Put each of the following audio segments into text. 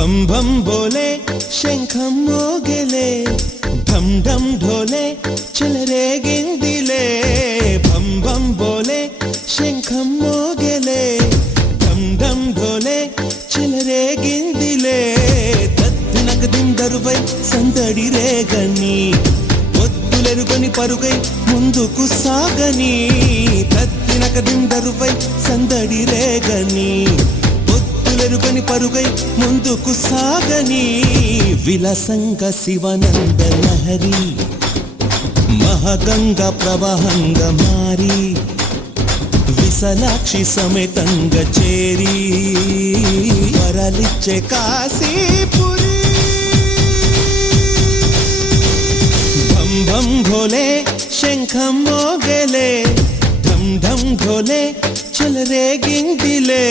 భం భం బోలే శంఖం మోగలే ఢం ఢం ఢోలే చిలరే గిందిలే భం భం బోలే శంఖం మోగలే ఢం ఢం ఢోలే చెలరేగిందిలే తత్తినక దిందరువై సందడి రేగని ఒత్తులెరుగని పరుగై ముందుకు సాగని. తత్తినక దిందరువై సందడి రేగని. ఒత్తులెరుగని పరుగై ముందుకు సాగని విలసంగ శివనంద లహరి. మహగంగ ప్రవాహంగా మారి విశలాక్షి సమేతంగ చేరి వరలిచ్చే కాశీపురి. భం భం భోలే శంఖం మోగలే ధం ధం ఢోలే చలరే గింగిలే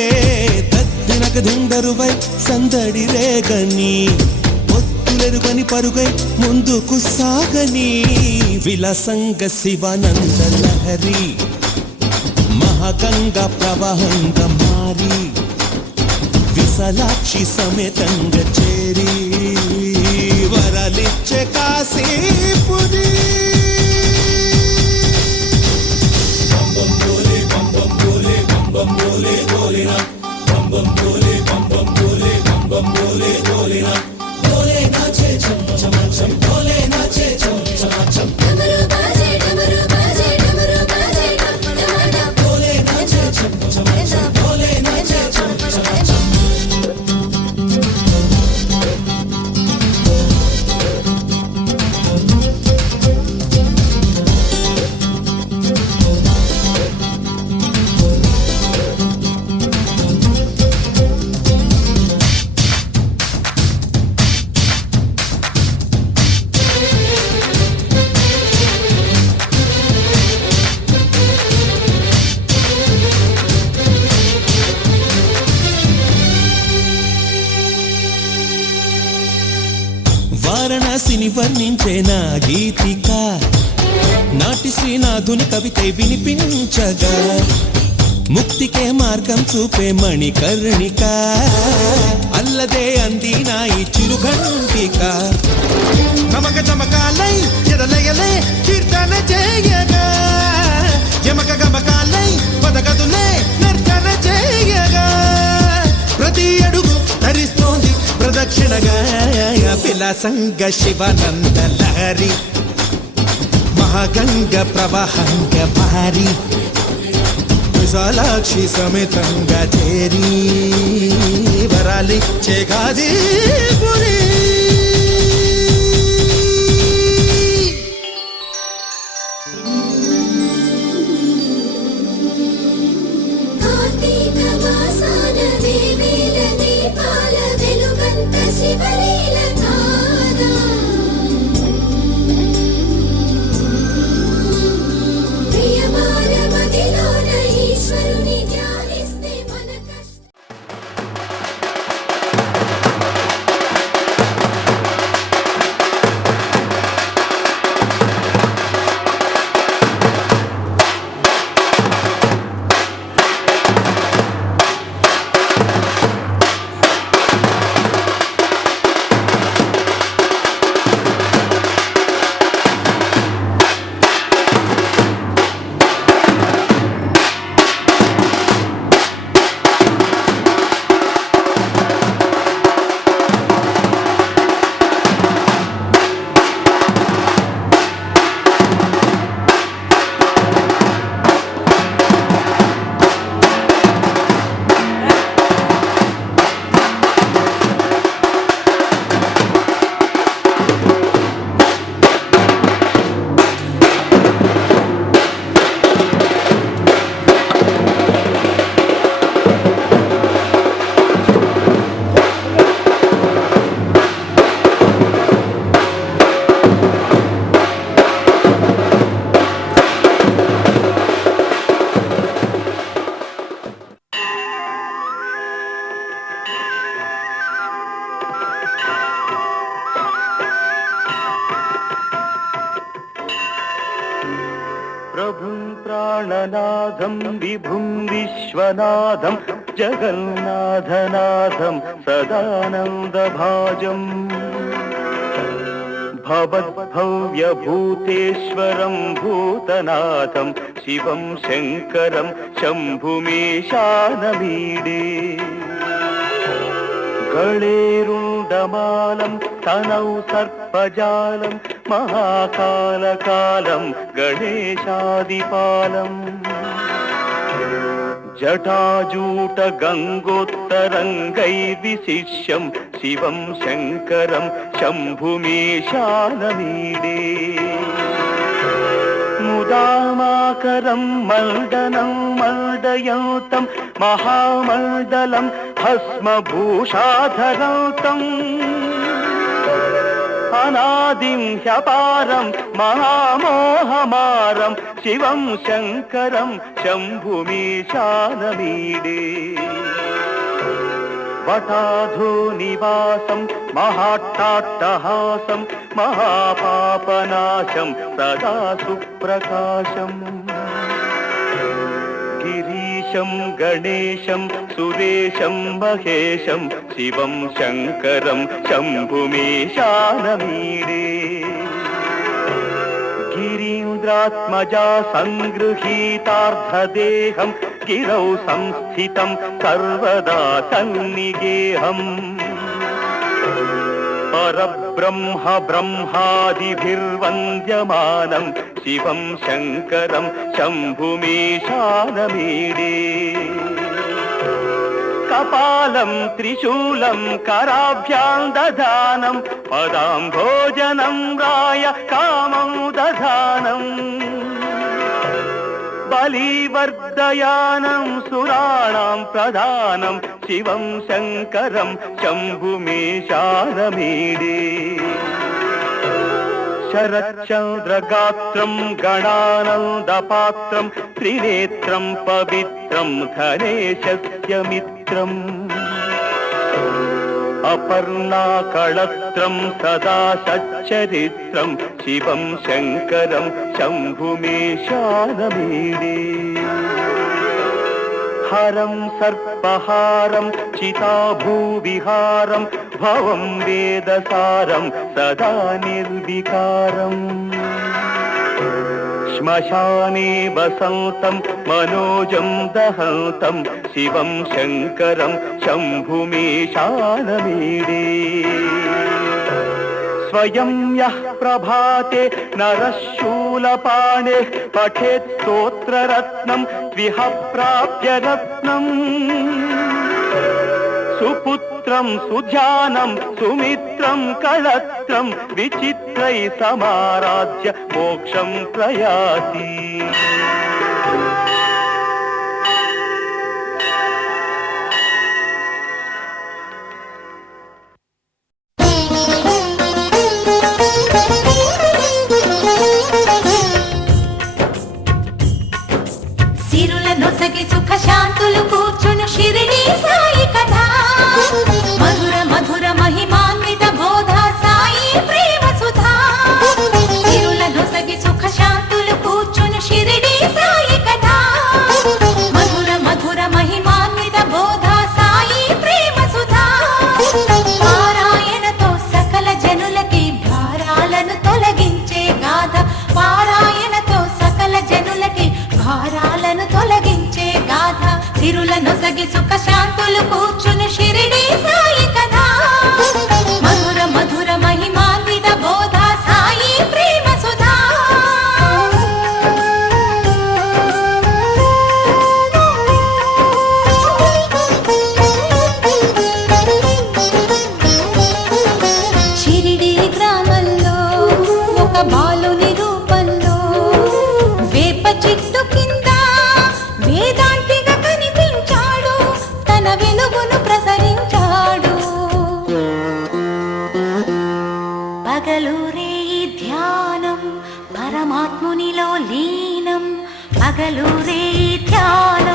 దిందరువై సందడి రేగని ఒత్తులెరుగని పరుగై ముందుకు సాగని. విలసంగ శివానంద లహరి మహాగంగ ప్రవాహంగా మారి విశలాక్షి సమేతంగా చేరి. వరలిచ్చే కాశీపురి వారణాసిని వర్ణించే నా గీతిక. నాటి శ్రీనాథుని కవిత వినిపించగా. ముక్తికే మార్గం చూపే మణికర్ణిక. అల్లదే అంది నా ఈ చిరుఘంటిక. నమక చమకాలై ఎడలయలే కీర్తన చేయగా. యమక గమకాలై పదగదులే నర్తన చేయగా. ప్రతి అడుగు ధరిస్తోంది ప్రదక్షిణగా. విలాసంగ శివానంద లహరి మహాగంగ ప్రవాహంగ భారీ విశాలాక్షి సమేతంగా చేరి వరాలిచ్చే గాజీపురి जगन्नाथनाथं सदानन्दभाजम्। भवद्भव्यभूतेश्वरं भूतनाथं शिवं शङ्करं शम्भुमेशानवीडे। गणेरुदमालं तनौ सर्पजालं महाकालकालं गणेशादिपालम् జటాజూట గంగోత్తరంగై విశిష్యం శివం శంకరం శంభుమేశానమీడే ముదామాకరం మండనం మండయంతం మహామండలం భస్మభూషాధరంతం. అనాదిం హ్యపారం మహామోహమారం శివం శంకరం శంభుమీశానమీడే. వటాధో నివాసం మహాట్టాట్టహాసం మహాపాపనాశం సదా సుప్రకాశం सुरेशं गणेशं सुरेशं महेशं शिवं शङ्करं शम्भुमेशानमीरे। गिरीन्द्रात्मजा सङ्गृहीतार्थदेहं गिरौ संस्थितं सर्वदा सन्निगेहम्। సంస్థితం సర్వదా సన్నిగేహం పరబ్రహ్మ బ్రహ్మాదిభిర్వంద్యమానం శివం శంకరం శంభుమేశానమీడే కపాలం త్రిశూలం కరాభ్యాం దధానం పదాం భోజనం రాయ కామం దధానం బలివర్ధయానం సురాణాం ప్రధానం శివం శంకరం శంభుమేశానమీడే శరచంద్రగాత్రం గణానందపాత్రం త్రినేత్రం పవిత్రం ధనేశస్య మిత్రం అపర్ణాకళత్రం సదా సచ్చరిత్రం శివం శంకరం శంభుమేశానమీడే హరం సర్పహారం చితాభూవిహారం భవం వేదసారం సదా నిర్వికారం శ్మశానే వసంతం మనోజం దహంతం శివం శంకరం శంభుమేశానమీడే స్వయం యః ప్రభాతే నరశూలపాణే పఠేత్ స్తోత్రరత్నం విహ ప్రాప్య రత్నం సుపుత్రం సుధ్యానం సుమిత్రం కళత్రం విచిత్రై సమారాధ్య మోక్షం ప్రయాతి సిరుల సుఖ శాంతులు হলো পৌঁছনে সে ಹಗಲು ರೇ ಧ್ಯಾನ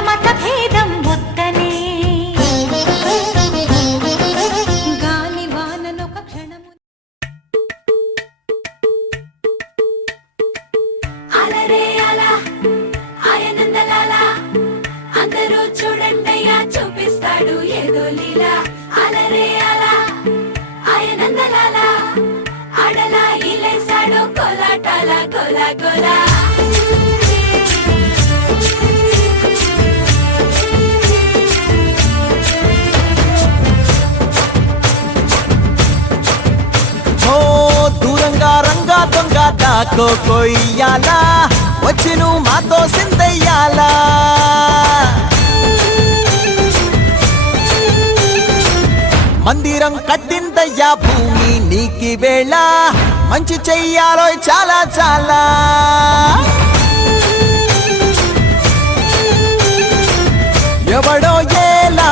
కులమత భేదం వద్దనే గాలివాననొక క్షణము అలరే అల ఆయనందలాల అందరూ చూడండియా చూపిస్తాడు ఏదో లీలా. అలరే అల ఆయనందలాల అడలా ఇలేసాడు కోలాటాల కోలా కోలా. దొంగ కొయ్యాలా? వచ్చి నువ్వు మాతో సిందయ్యాలా మందిరం కట్టిందయ్యా భూమి నీకి వేళ. మంచి చెయ్యాలో చాలా చాలా. ఎవడో ఏలా?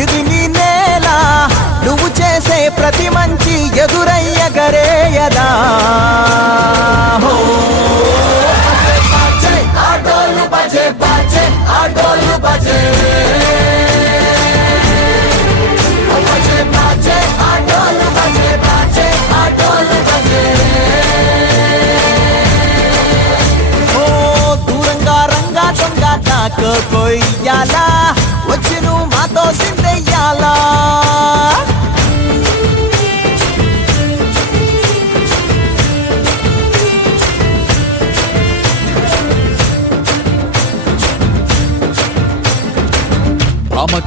ఇది నీ నేల. నువ్వు చేసే ప్రతి మంచి ఎదురయ్య గరేయదా బాజే, కొయ్యాలా. వచ్చి నువ్వు మాతో సిందెయ్యాలా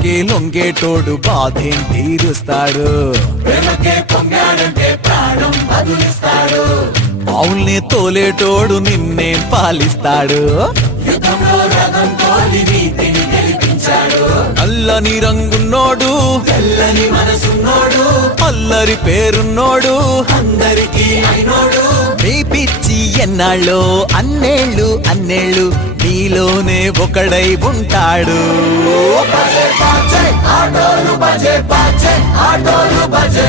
అమ్మకి లొంగేటోడు బాధేం తీరుస్తాడు? ప్రేమకే పొంగాడంటే ప్రాణం బదులిస్తాడు పావుల్ని తోలేటోడు నిన్నేం పాలిస్తాడు? యుద్ధంలో రథం తోలి నీతిని గెలిపించాడు. అల్లని రంగున్నోడు తెల్లని మనసున్నోడు అల్లరి పేరున్నోడు అందరికీ అయినోడు. నీ పిచ్చి ఎన్నాళ్ళు అన్నేళ్ళు అన్నేళ్ళు నీలోనే ఒకడై ఉంటాడు. బజే బాజే ఆటోలు బజే బాజే ఆటోలు బజే.